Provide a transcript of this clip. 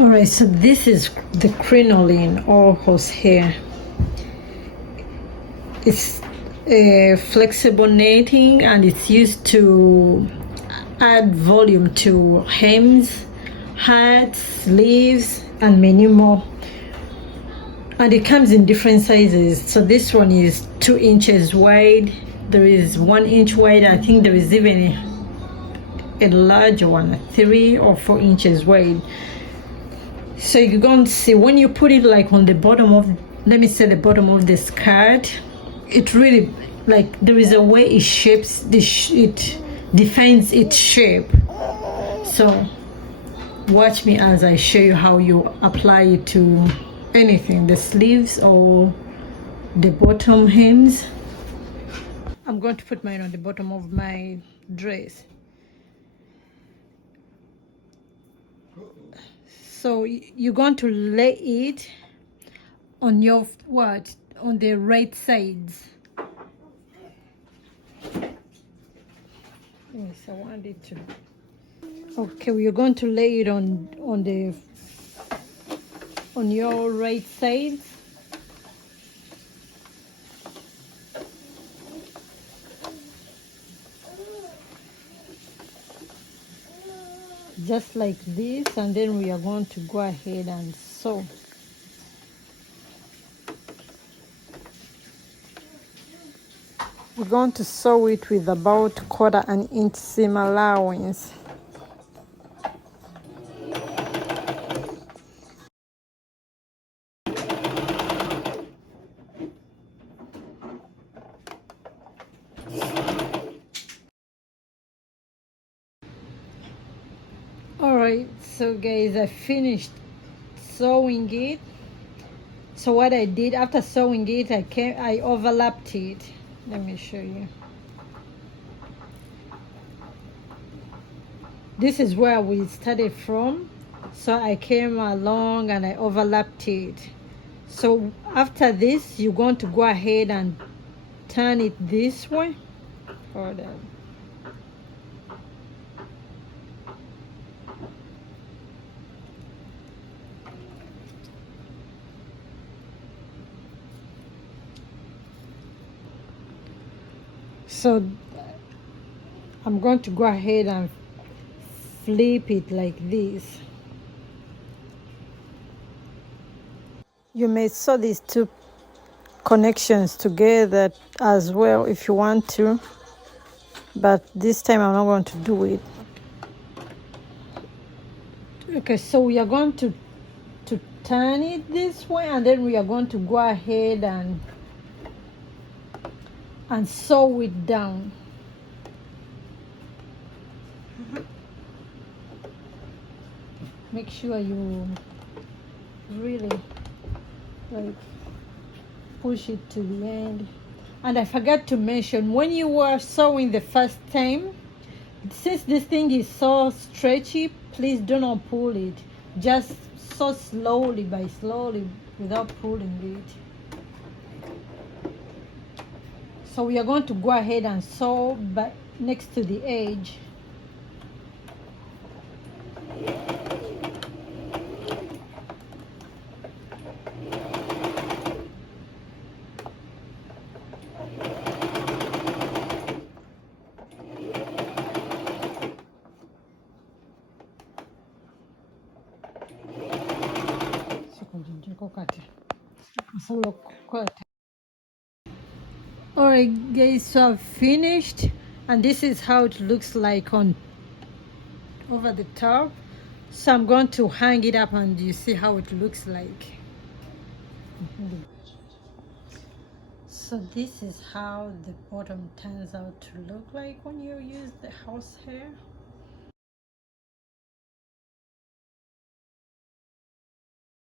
All right, so this is the crinoline or horsehair. It's a flexible netting and it's used to add volume to hems, hats, sleeves, and many more. And it comes in different sizes. So this one is 2 inches wide. There is 1 inch wide. I think there is even a larger one, 3 or 4 inches wide. So you're going to see when you put it like on the bottom of, let me say the bottom of the skirt, it really, like, there is a way it shapes it defines its shape. So watch me as I show you how you apply it to anything, the sleeves or the bottom hems. I'm going to put mine on the bottom of my dress. So you're going to lay it on your on the right sides. Yes, I want it to. Okay, we're going to lay it on your right side. Just like this, and then we are going to go ahead and sew. We're going to sew it with about 1/4 inch seam allowance. Alright, so guys, I finished sewing it. So what I did after sewing it, I overlapped it. Let me show you. This is where we started from. So I came along and I overlapped it. So after this, you're going to go ahead and turn it this way. Hold on. So I'm going to go ahead and flip it like this. You may sew these two connections together as well if you want to, but this time I'm not going to do it. Okay, so we are going to turn it this way, and then we are going to go ahead and sew it down. Make sure you really like push it to the end. And I forgot to mention, when you were sewing the first time, since this thing is so stretchy, please do not pull it. Just sew slowly without pulling it. So we are going to go ahead and sew back next to the edge. Alright guys, so I've finished, and this is how it looks like on over the top. So I'm going to hang it up and you see how it looks like. So this is how the bottom turns out to look like when you use the horsehair.